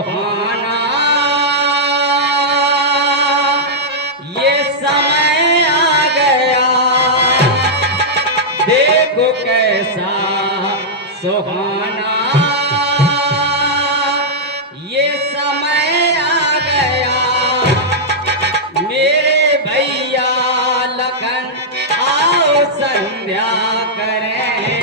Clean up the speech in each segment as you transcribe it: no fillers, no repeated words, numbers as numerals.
सुहाना ये समय आ गया, देखो कैसा सुहाना ये समय आ गया। मेरे भैया लखन आओ संध्या करें,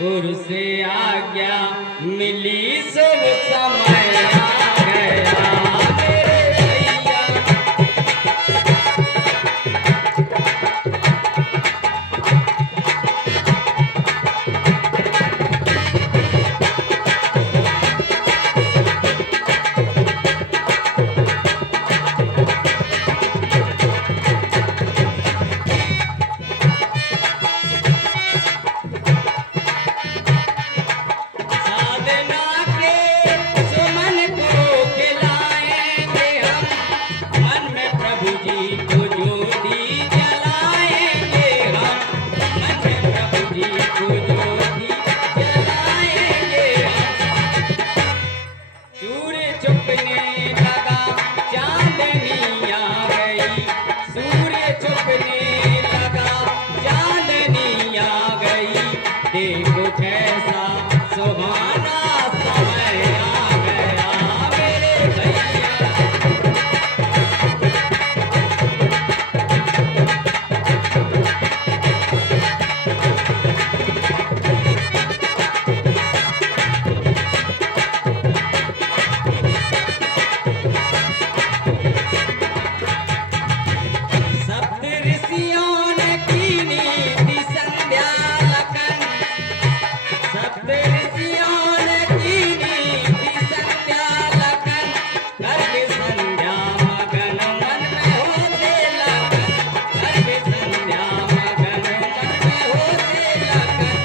गुरु से आज्ञा मिली शुभ समय आ गया। मेरे भैया देखो कैसा सुहाना समय आ गया। मेरे भैया सप्त ऋषियों ने कीनी थी संध्या लखन, सप्त ऋषियों ने कीनी थी संध्या लखन, करके संध्या मगन मन में होते लगन, करके संध्या मगन मन में होते लगन।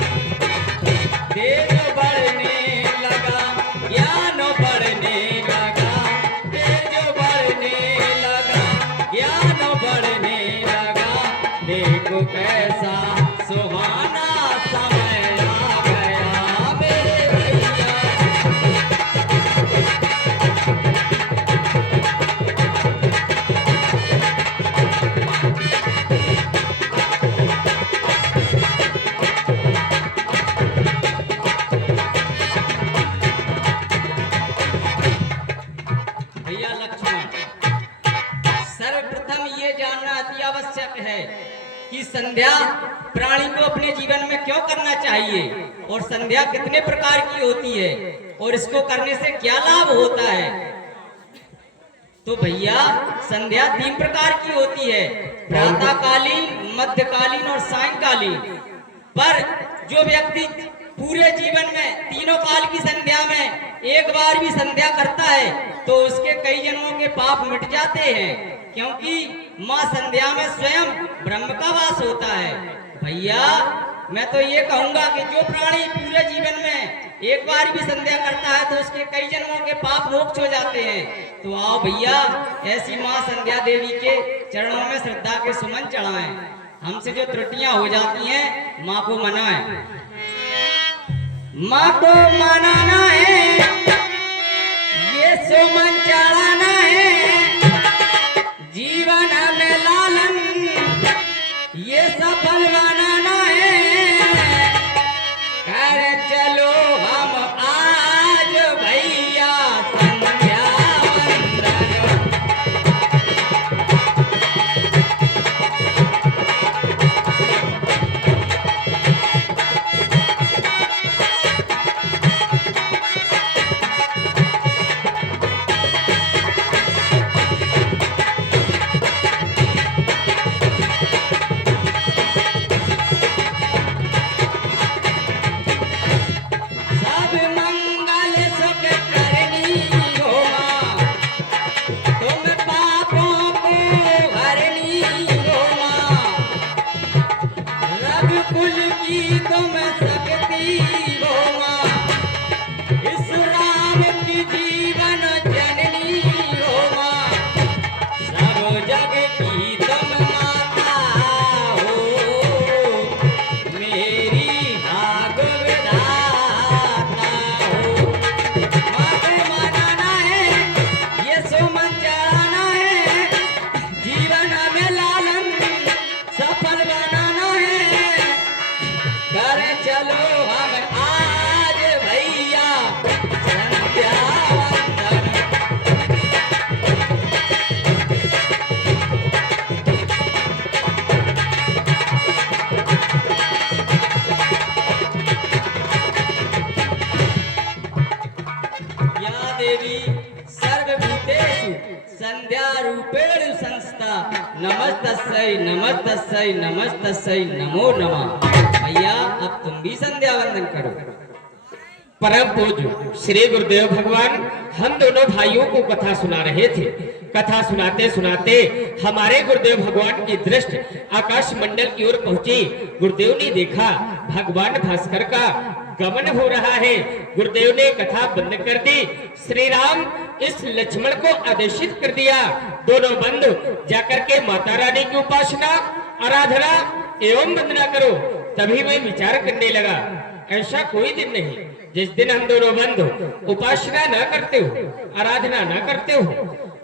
तेज बढ़ने लगा ज्ञान बढ़ने लगा, तेज बढ़ने लगा ज्ञान बढ़ने लगा। देखो कैसा सुहाना समय आ गया। मेरे भैया भैया लक्ष्मण, सर्वप्रथम ये जानना अति आवश्यक है कि संध्या प्राणी को अपने जीवन में क्यों करना चाहिए और संध्या कितने प्रकार की होती है और इसको करने से क्या लाभ होता है। तो भैया संध्या 3 प्रकार की होती है, प्रातःकालीन, मध्यकालीन और सायंकालीन। पर जो व्यक्ति पूरे जीवन में तीनों काल की संध्या में एक बार भी संध्या करता है तो उसके कई जन्मों के पाप मिट जाते हैं, क्योंकि माँ संध्या में स्वयं ब्रह्म का वास होता है। भैया मैं तो ये कहूंगा कि जो प्राणी पूरे जीवन में एक बार भी संध्या करता है तो उसके कई जन्मों के पाप मोक्ष हो जाते हैं। तो आओ भैया ऐसी माँ संध्या देवी के चरणों में श्रद्धा के सुमन चढ़ाएं, हमसे जो त्रुटियां हो जाती हैं माँ को मनाएं। माँ को मनाना है, ये सुमन चढ़ाना है, जीवन में लालन ये सफल बनाना है। कर चलो हम आज भैया संध्या वंदन। विद्यारूपेण संस्था नमस्तस्यै नमस्तस्यै नमस्तस्यै नमो नमः। भैया अब तुम भी संध्या वंदन करो। परम पूज्य श्री गुरुदेव भगवान हम दोनों भाइयों को कथा सुना रहे थे। कथा सुनाते सुनाते हमारे गुरुदेव भगवान की दृष्टि आकाश मंडल की ओर पहुंची। गुरुदेव ने देखा भगवान भास्कर का गमन हो रहा है। गुरुदेव ने कथा बंद कर दी। श्री राम इस लक्ष्मण को आदेशित कर दिया, दोनों बंधु जाकर के माता रानी की उपासना, आराधना एवं वंदना करो। तभी मैं विचार करने लगा, ऐसा कोई दिन नहीं जिस दिन हम दोनों बंधु उपासना न करते हो, आराधना न करते हो,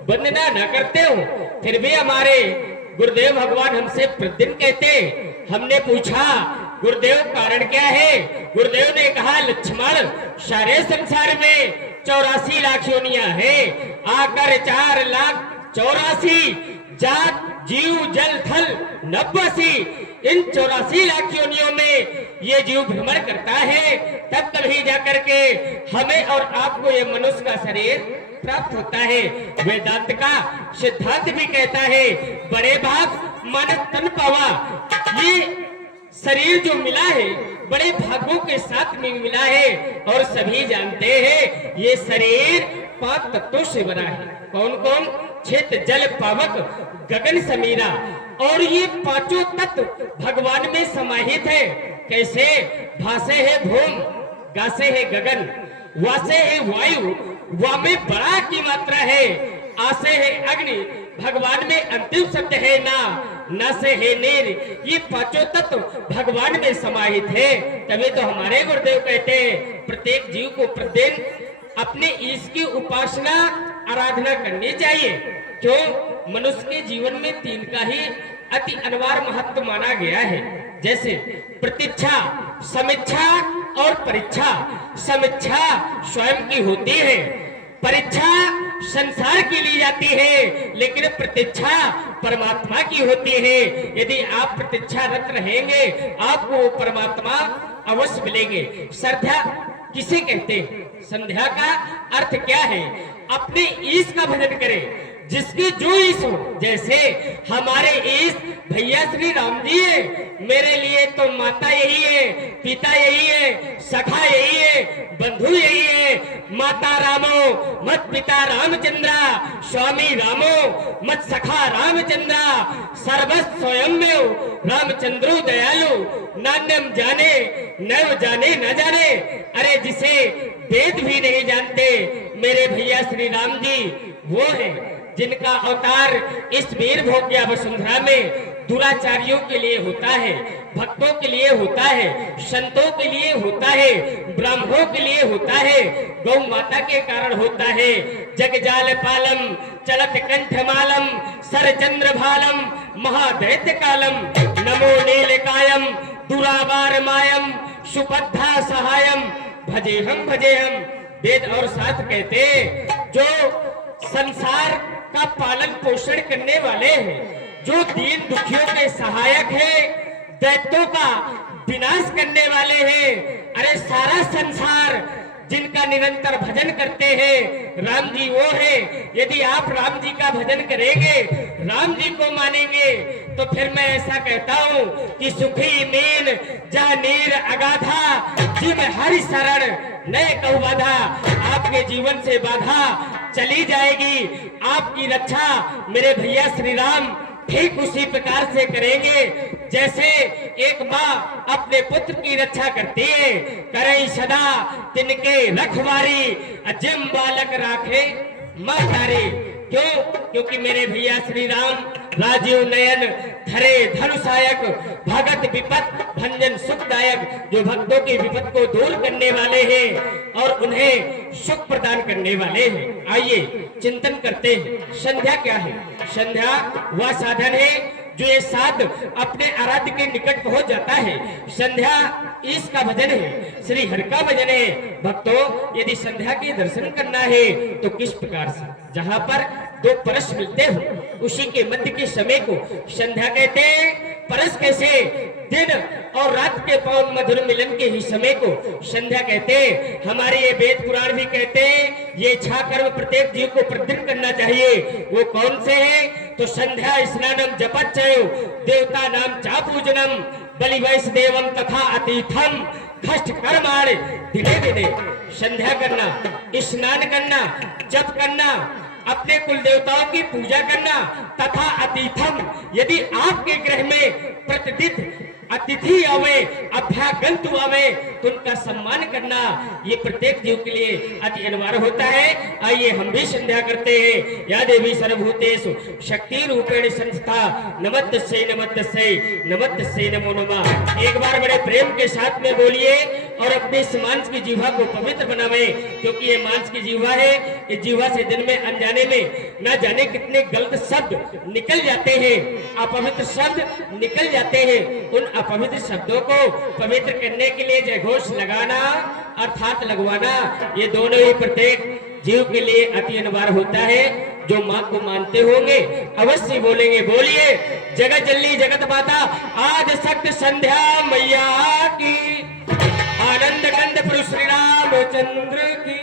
वंदना न करते हो, फिर भी हमारे गुरुदेव भगवान हमसे प्रतिदिन कहते। हमने पूछा गुरुदेव कारण क्या है? गुरुदेव ने कहा लक्ष्मण सारे संसार में 84 लाख योनियां है, आकर 4,84,00,000 जात जीव जल थल नब्बसी। इन 84 लाख योनियों में ये जीव भ्रमण करता है, तब कभी जाकर के हमें और आपको ये मनुष्य का शरीर प्राप्त होता है। वेदांत का सिद्धांत भी कहता है बड़े भाग मानव तन पावा। ये शरीर जो मिला है बड़े भागों के साथ में मिला है, और सभी जानते हैं ये शरीर 5 तत्वों से बना है। कौन कौन? छित जल पावक गगन समीरा। और ये 5 तत्व भगवान में समाहित है। कैसे? भासे है भूम, गासे है गगन, वासे है वायु, वा में बड़ा की मात्रा है, आसे है अग्नि, भगवान में अंतिम शब्द है ना, न से है नीर। ये 5 तत्व भगवान में समाहित है। तभी तो हमारे गुरुदेव कहते हैं प्रत्येक जीव को प्रतिदिन अपने ईश की उपासना आराधना करनी चाहिए। क्यों? मनुष्य के जीवन में 3 का ही अति अनिवार्य महत्व माना गया है, जैसे प्रतीक्षा, समीक्षा और परीक्षा। समीक्षा स्वयं की होती है, परीक्षा संसार की ली जाती है, लेकिन प्रतीक्षा परमात्मा की होती है। यदि आप प्रतीक्षारत रहेंगे आपको परमात्मा अवश्य मिलेंगे। श्रद्धा किसे कहते हैं? संध्या का अर्थ क्या है? अपने ईश का भजन करें, जिसकी जो ईश हो। जैसे हमारे ईश भैया श्री राम जी है, मेरे लिए तो माता यही है, पिता यही है, सखा यही है, बंधु यही है। माता रामो मत पिता रामचंद्रा, स्वामी रामो मत सखा रामचंद्रा, सर्वस्व स्वयंमेव रामचंद्रो दयालु, नान्यम जाने नैव जाने न जाने। अरे जिसे वेद भी नहीं जानते मेरे भैया श्री राम जी वो है, जिनका अवतार इस वीर भोग्या वसुंधरा में दुराचारियों के लिए होता है, भक्तों के लिए होता है, संतों के लिए होता है, ब्राह्मणों के लिए होता है, गौ माता के कारण होता है। जगजाल पालम चलत कंठमालम सरचंद्र भालम महादैत्य कालम, नमो नीलकायम दुरावार मायम सुपद्धा सहायम, भजे हम। वेद और शास्त्र कहते जो संसार का पालन पोषण करने वाले हैं, जो दीन दुखियों के सहायक है, दैत्यों का विनाश करने वाले हैं। अरे सारा संसार जिनका निरंतर भजन करते हैं राम जी वो है। यदि आप राम जी का भजन करेंगे, राम जी को मानेंगे, तो फिर मैं ऐसा कहता हूँ कि सुखी मीन जा नीर अगाधा, जिम हरि शरण नए कहु बाधा। आपके जीवन से बाधा चली जाएगी, आपकी रक्षा मेरे भैया श्री राम ठीक उसी प्रकार से करेंगे जैसे एक माँ अपने पुत्र की रक्षा करती है। करे सदा तिनके रखवारी, अजिम बालक राखे माँ तारी। क्यों? क्योंकि मेरे भैया श्री राम राजीव नयन धरे धनुषायक, भगत विपत भंजन सुखदायक, जो भक्तों की विपत को दूर करने वाले हैं और उन्हें सुख प्रदान करने वाले हैं। आइए चिंतन करते हैं संध्या क्या है। संध्या वह साधन है जो ये साध अपने आराध्य के निकट पहुंच जाता है। संध्या ईश का भजन है, श्री हरि का भजन है। भक्तों यदि संध्या के दर्शन करना है तो किस प्रकार से? जहां पर 2 परस मिलते हो उसी के मध्य के समय को संध्या कहते हैं। परस कैसे? दिन और रात के पावन मधुर मिलन के ही समय को संध्या कहते हैं। हमारे ये वेद पुराण भी कहते हैं ये इच्छा कर्म प्रत्येक जीव को प्रतिदिन करना चाहिए। वो कौन से है? तो संध्या स्नानम जपच्चयो देवता नाम चा पूजनम बलि वैस देवम तथा अतीथम कष्ट कर्माण दिने दिने। संध्या करना, स्नान करना, जप करना, अपने कुल देवताओं की पूजा करना तथा अतिथम, यदि आपके गृह में प्रतिदिन अतिथि आवे, अभ्यागंतु आवे तो उनका सम्मान करना ये प्रत्येक जीव के लिए अति अनिवार्य होता है। आइए हम भी संध्या करते हैं। या देवी सर्वभूतेषु शक्ति रूपेण संस्था नमस्तस्यै नमस्तस्यै नमस्तस्यै नमो नमः। एक बार बड़े प्रेम के साथ में बोलिए और अपने इस मांस की जीवा को पवित्र बनावे, क्योंकि ये मांस की जीवा है। इस जीवा से दिन में अनजाने में ना जाने कितने गलत शब्द निकल जाते हैं, अपवित्र शब्द निकल जाते हैं। उन अपवित्र शब्दों को पवित्र करने के लिए जयघोष लगाना अर्थात लगवाना, ये दोनों ही प्रत्येक जीव के लिए अति अनिवार्य होता है। जो माँ को मानते होंगे अवश्य बोलेंगे। बोलिए जगत जननी जगत माता आदि शक्ति संध्या मैया की, आनंद कंद प्रभु श्री रामचंद्र की।